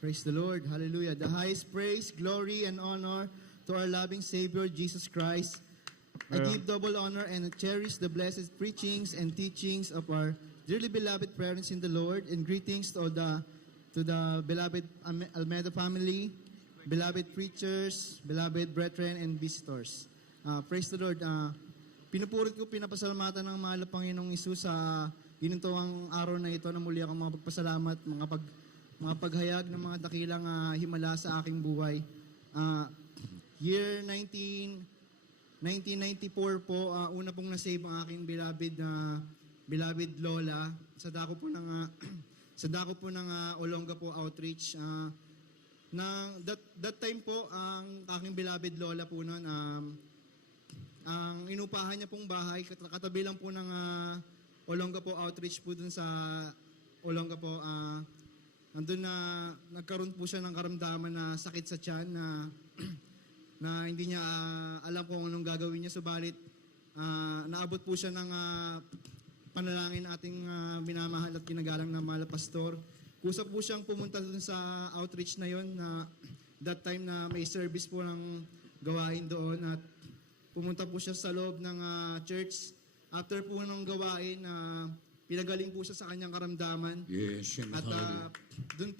Praise the Lord. Hallelujah. The highest praise, glory, and honor to our loving Savior, Jesus Christ. I give double honor and cherish the blessed preachings and teachings of our dearly beloved parents in the Lord, and greetings to the beloved Almeida family, beloved preachers, beloved brethren, and visitors. Praise the Lord. Pinupurit ko, pinapasalamatan ng mahal na Panginoong Isus sa ginintawang araw na ito na muli akong mga pagpasalamat, mga paghayag ng mga dakilang himala sa aking buhay. Year 1994 po, una pong nasave ang aking beloved lola sa dako po ng Olongapo Outreach. That time po, ang aking beloved lola po noon, ang inupahan niya pong bahay, katabi lang po ng Olongapo Outreach po dun sa Olongapo. Andun na nagkaroon po siya ng karamdaman na sakit sa tiyan na hindi niya alam kung anong gagawin niya. Subalit, naabot po siya ng panalangin ating minamahal at ginagalang na mahal na pastor. Kusap po siyang pumunta dun sa outreach na yon, na that time na may service po ng gawain doon, at pumunta po siya sa loob ng church. After po ng gawain, pinagaling po siya sa kanyang karamdaman. Yes, at doon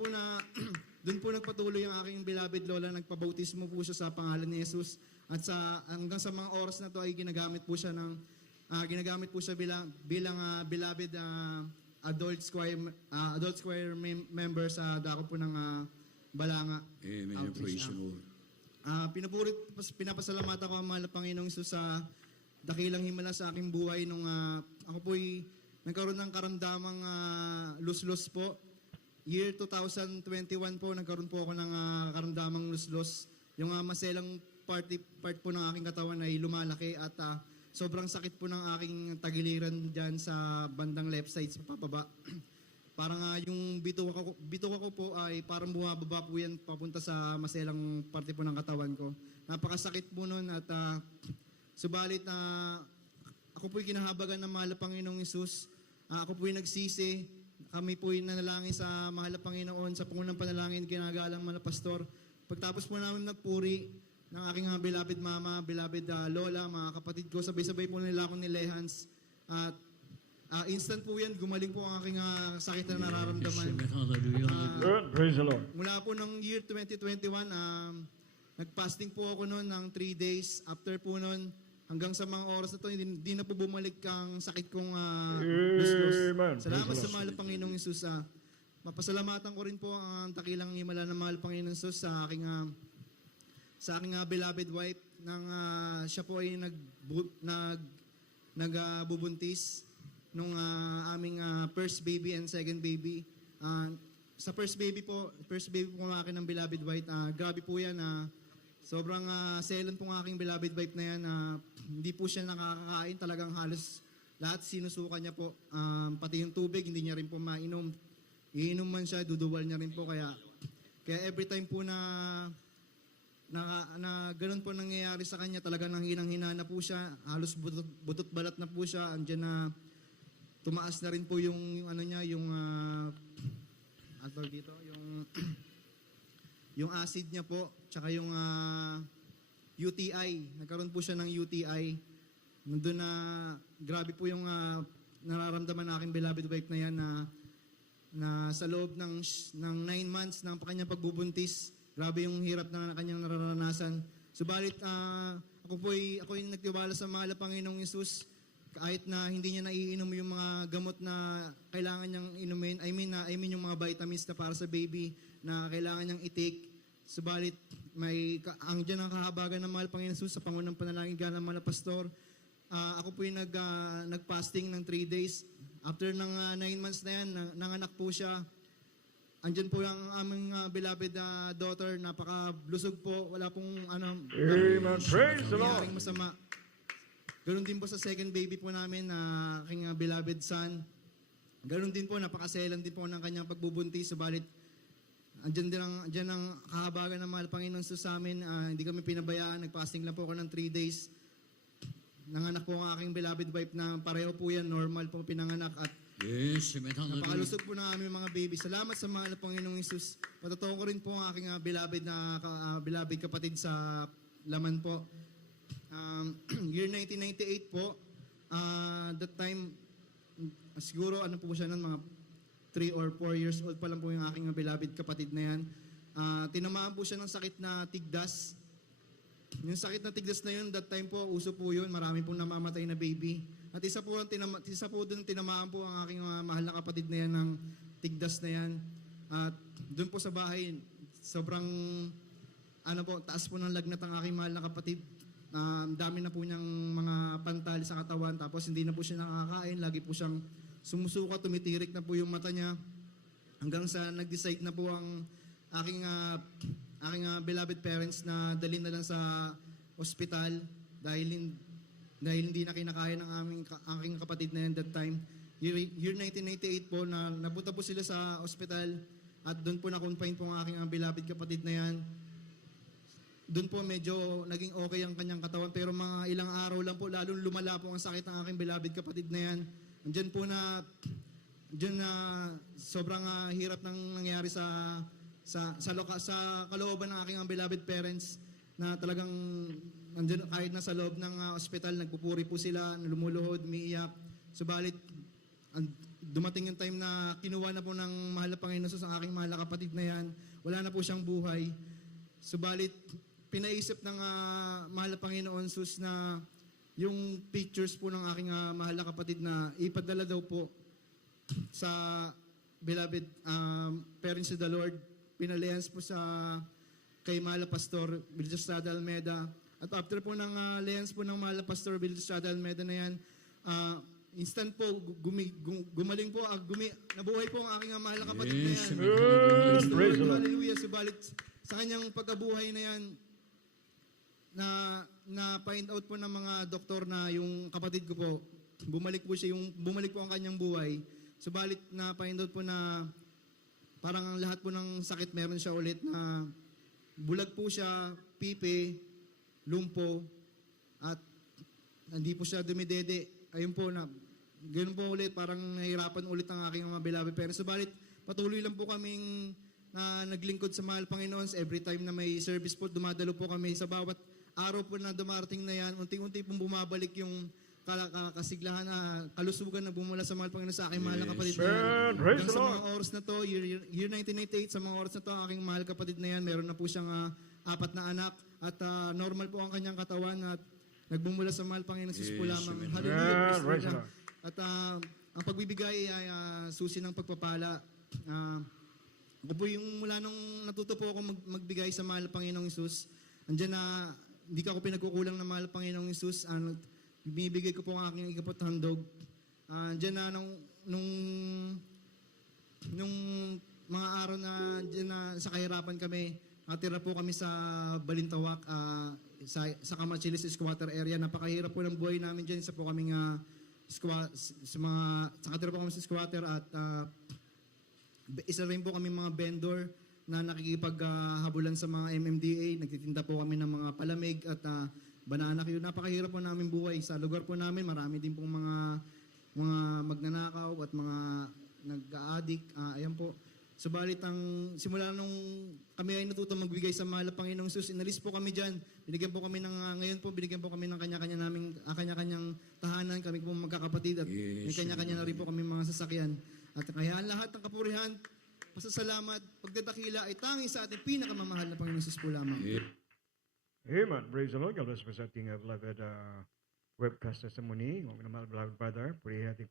po nagpatuloy ang aking beloved lola, nagpabautismo po siya sa pangalan ni Jesus. At hanggang sa mga oras na to ay ginagamit po siya bilang beloved adult choir member sa dako po ng Balanga. Amen. Praise the Lord. Pinapasalamatan ko ang mahal na Panginoong Isus sa dakilang himala sa aking buhay nung ako po'y nagkaroon ng karamdamang lus-lus po. Year 2021 po, nagkaroon po ako ng karamdamang lus-lus. Yung maselang part po ng aking katawan ay lumalaki, at sobrang sakit po ng aking tagiliran dyan sa bandang left side sa papaba. Parang yung bitok ako po ay parang bumababa po yan papunta sa maselang parte po ng katawan ko. Napakasakit po nun, at subalit ako po'y kinahabagan ng mahal na Panginoong Isus. Ako po'y nagsisi. Kami po'y nanalangin sa mahal na Panginoon sa pangunang panalangin, ginagalang mahal na pastor. Pagtapos po namin nagpuri ng aking beloved mama, beloved lola, mga kapatid ko, sabay-sabay po nila akong nilehans. At instant po yan, gumaling po ang aking sakit na nararamdaman. Praise the Lord. Mula po ng year 2021, nag-fasting po ako noon ng 3 days. After po noon, hanggang sa mga oras na ito, hindi na po bumalik ang sakit kong lus-lus. Salamat sa mahal na Panginoong Isus. Mapasalamatan ko rin po ang dakilang himala ng mahal Panginoong Isus sa aking beloved wife, nang siya po ay nagbubuntis nung aming first baby and second baby. Sa first baby po ng akin ng beloved wife, grabe po yan. Sobrang selan po ng aking beloved wife na yan. Hindi po siya nakakakain, talagang halos lahat sinusuka niya po. Pati yung tubig, hindi niya rin po mainom. Iinom man siya, duduwal niya rin po. Kaya every time po na ganun po nangyayari sa kanya, talagang nanghinang-hina na po siya. Halos butot balat na po siya. Andiyan na tumaas na rin po yung ano niya, yung dito, yung acid niya po, tsaka yung UTI. Nagkaroon po siya ng UTI. Nandun na, grabe po yung nararamdaman na aking beloved wife na yan, na sa loob ng 9 months ng kanyang pagbubuntis, grabe yung hirap na kanyang nararanasan. Subalit, ako yung nagtiwala sa mahal na Panginoong Isus, kahit na hindi niya naiinom yung mga gamot na kailangan niyang inumin, I mean yung mga vitamins na para sa baby na kailangan niyang i-take. Subalit, ang dyan ang kahabagan ng mahal Panginoon Jesus sa pangunang panalangin ng mahal pastor. Ako po yung nag-fasting ng 3 days. After ng 9 months na yan, nanganak po siya. Andyan po yung aming beloved daughter, napaka-lusog po, wala pong Amen. Praise the Lord. Masama. Ganon din po sa second baby po namin, aking beloved son. Ganon din po, napakaselan din po ng kanyang pagbubuntis. Subalit, andyan ang kahabagan ng mahal Panginoon sa amin. Hindi kami pinabayaan, nag-fasting lang po ako ng 3 days. Nanganak po ang aking beloved wife na pareho po yan, normal po pinanganak. At Napakalusog po ng aming mga baby. Salamat sa mahal na Panginoong Isus. Patotoo ko rin po ang aking beloved kapatid sa laman po. Year 1998 po, that time, siguro ano po siya nun, mga 3 or 4 years old pa lang po yung aking beloved kapatid na yan. Tinamaan po siya ng sakit na tigdas. Yung sakit na tigdas na yun, that time po, uso po yun, marami pong namamatay na baby. At isa po doon tinamaan po ang aking mahal na kapatid na yan ng tigdas na yan. At doon po sa bahay, sobrang taas po ng lagnat ang aking mahal na kapatid. Dami na po niyang mga pantali sa katawan, tapos hindi na po siya nakakain, lagi po siyang sumusuka, tumitirik na po yung mata niya. Hanggang sa nag-decide na po ang aking beloved parents na dalhin na lang sa ospital dahil hindi na kinakaya ng aking kapatid na yan that time. Year 1998 po, na napunta po sila sa ospital at doon po na-confine po ang aking beloved kapatid na yan. Doon po medyo naging okay ang kanyang katawan, pero mga ilang araw lang po, lalong lumala po ang sakit ng aking beloved kapatid na yan. Diyan po na sobrang hirap nang nangyari sa kalooban ng aking beloved parents, na talagang andyan, kahit na sa loob ng ospital, nagpupuri po sila, lumuluhod, umiiyak. Subalit, dumating yung time na kinuha na po ng mahal na Panginoon Sus ang aking mahal na kapatid na yan. Wala na po siyang buhay. Subalit, pinaisip ng mahal na Panginoon Sus na yung pictures po ng aking mahal na kapatid na ipadala daw po sa beloved parents of the Lord. Pinalehans po kay Mahal na Pastor Bildestrada Almeda. At after po ng lehans po ng Mahal na Pastor Bildestrada Almeda na yan, instant po, gumaling po, nabuhay po ang aking mahal na kapatid na yan. Praise the Lord. Hallelujah. Subalit sa kanyang pagkabuhay na yan, na find out po ng mga doktor na yung kapatid ko po, bumalik po ang kanyang buhay. Subalit na find out po na parang ang lahat po ng sakit meron siya ulit, na bulag po siya, pipi, lumpo, at hindi po siya dumidede. Ayun po na, ganoon po ulit, parang nahirapan ulit ang aking mga beloved parents. Subalit patuloy lang po kaming naglingkod sa mahal Panginoon. Every time na may service po, dumadalo po kami. Sa bawat araw po na dumarating na yan, unti-unti pong bumabalik yung kasiglahan na kalusugan na bumula sa mahal Panginoon sa aking mahal na kapatid na yan. Praise Hanggang the sa Lord. mga oras na to, year 1998, sa mga oras na to, aking mahal kapatid na yan, meron na po siyang 4 na anak, at normal po ang kanyang katawan, at nagbumula sa mahal Panginoon Sus po lamang. Hallelujah. Praise the Lord. At ang pagbibigay ay susi ng pagpapala. Ako po yung mula nung natuto po ako magbigay sa mahal Panginoong Isus, andyan na hindi ko ako pinagkukulang ng mahal Panginoong Isus. Binibigay ko po ang aking ikapot handog. Andyan na nung mga araw na dyan na sa kahirapan kami, nakatira po kami sa Balintawak, sa Camachilis squatter area. Napakahirap po ng buhay namin dyan. Isa po kaming nakatira po kami sa squatter, at isa rin po kami mga vendor na nakikipaghabulan sa mga MMDA. Nagtitinda po kami ng mga palamig at banana Q. Napakahirap po namin buhay. Sa lugar po namin, marami din pong mga magnanakaw at mga nag-a-addict. Ayan po. Subalit simula nung kami ay natuto magbigay sa mahal na Panginoong Sus, inalis po kami dyan. Binigyan po kami ngayon po, binigyan po kami ng kanya-kanyang tahanan. Kami po magkakapatid, at may kanya-kanya na rin po kami mga sasakyan. At kaya lahat ng kapurihan, pasasalamat, pagdadakila ay tanging sa ating pinakamamahal na Panginoong Sus po lamang. Amen. Praise the Lord. God bless presenting a beloved webcast testimony. Beloved brother, purihin natin